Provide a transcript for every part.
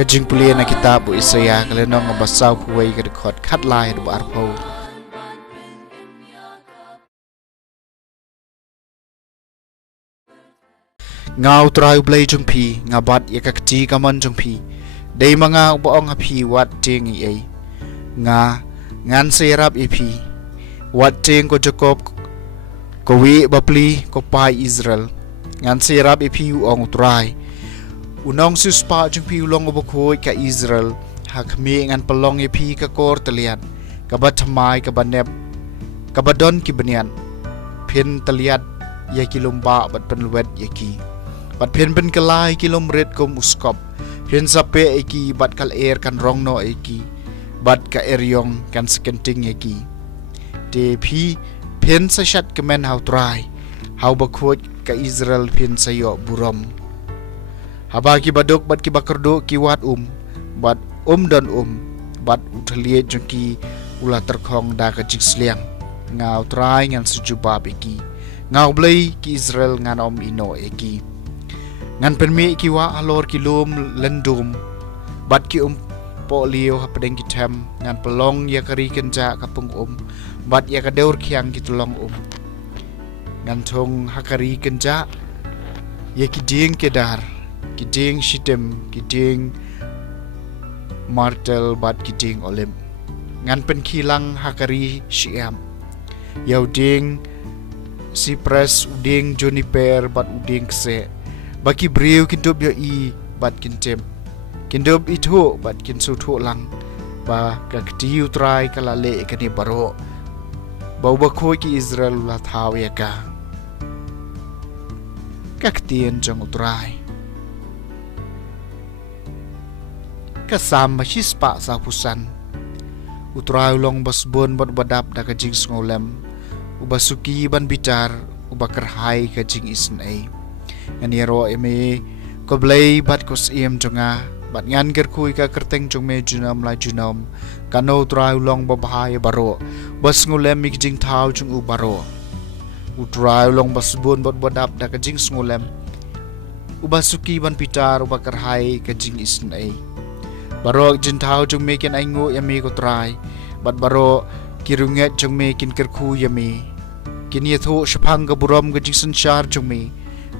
Ka Jingpule na kitab Isaya kalenong nga basaw huway ka dekot katlay do arpo. Ngau trai blay jungpi nga bat yakakti kaman jungpi. Day mga ubaong hapi wat ting iay. Nga ngan sayarap ipi. Wat ting ko Jacob kowi bapli ko pai Israel. Ngan sayarap ipi uong trai. Unong suspa jung pi ulong ubukhoy ka Israel hakmi ngan palong pi ka kor talian kabat thamai ka banep kabadon ki banian phin taliat ya kilomba bat penluet yaki bat phin ben kalai kilomret kom uskop phin sape eki bat kal air kan rongno eki bat ka eryong kan skenting yaki te phi phin sa shat kemen how try how bakhoy ka Israel phin sayo burom haba ki badok bat ki bakardo ki wat bat dan bat uthalie jengki ula terkhong da ka jiksliang ngau trai ngan sujubab eki ngau blai ki Israel ngan ino eki ngan penmi ki wa alor ki lum lendum bat ki po liu hapdeng ki them ngan pelong ya kari kenja kapung bat ya ka daur khiang ki tulong ngan thong hakari kenja ya ki ding kedar kiding shitem kiding martel bat kiding olim ngan pen kilang hakari siam yauding cypress uding juniper bat uding kse baki briu kindob yo I bat kintem kindob itu bat kinsu thu lang ba kaktiu try kalale kani baro bau bakho ki Israel la thaw ya ka kaktien jong utrai kasam masispa sa pusan utray long basbon bat badap da ka jing ngolem ubasuki ban bicar ubakarhai ka jing isnai nganiro eme ko blay bat ko sim jonga bat ngan gerkui ka kerteng jong me junam la junam kano utray long babahai baro bas ngolem mi jing thau jung ubaro utray long basbon bat badap da ka jing ngolem ubasuki ban bicar ubakarhai ka jing isnai barok jintau jung mekin aingu yami ko try bat baro kirunget jung mekin kerku yami kin yetho shapang ga buram ga jingsan shar jung me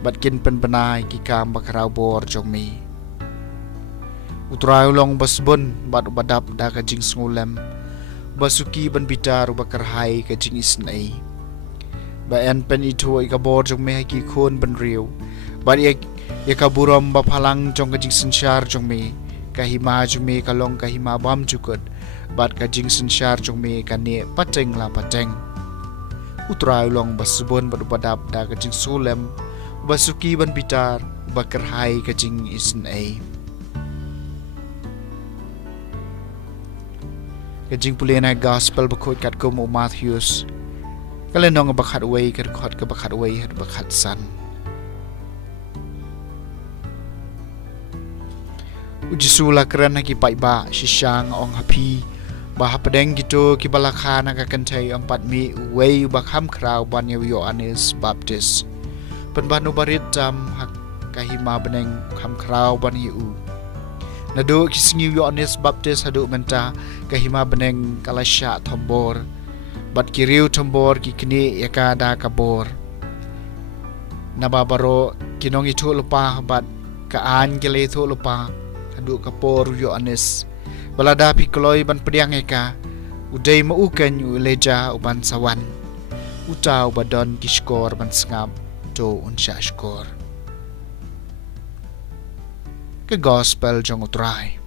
bat kin pen banai ki kam bakrau bor jung me utrai long basbon bat badap da ka jing ngulem basuki ban bitar bakar hai ka jing isnai ba en pen itho ka bor jung me ki khon ban riu bat ye ka buram ba phalang jong ka jingsan shar jung me kahima jume kalong kahima bam jukut bat ka jingsen shar jume kane pateng la pateng utrai long basbon bat badap da ka jing sulem basuki ban bitar bakar hai ka jing isn ai ka jing pulena gospel bakot kat ko mo Matthews kalenong bakhat way ka khot ka bakhat way hat bakhat san ujisula kerana ki pai ba shisang ong hapi ba hapadeng gitu ki balakha na ka kantai ampat mi way ba kham krau ban yo anis baptist pen banu barit jam hak kahima beneng kham krau ban yu nado ki Sngi yo anis baptist hadu menta kahima beneng kalasya thombor bat kiriu thombor ki kini yaka da kabor nababaro kinong itu lupa bat kaan gele itu lupa adu kapor yo anis balada pikloi ban pediang eka udai maukan yu leja uban sawan utau badon kiskor ban sngap to unsha skor ke gospel jong utrai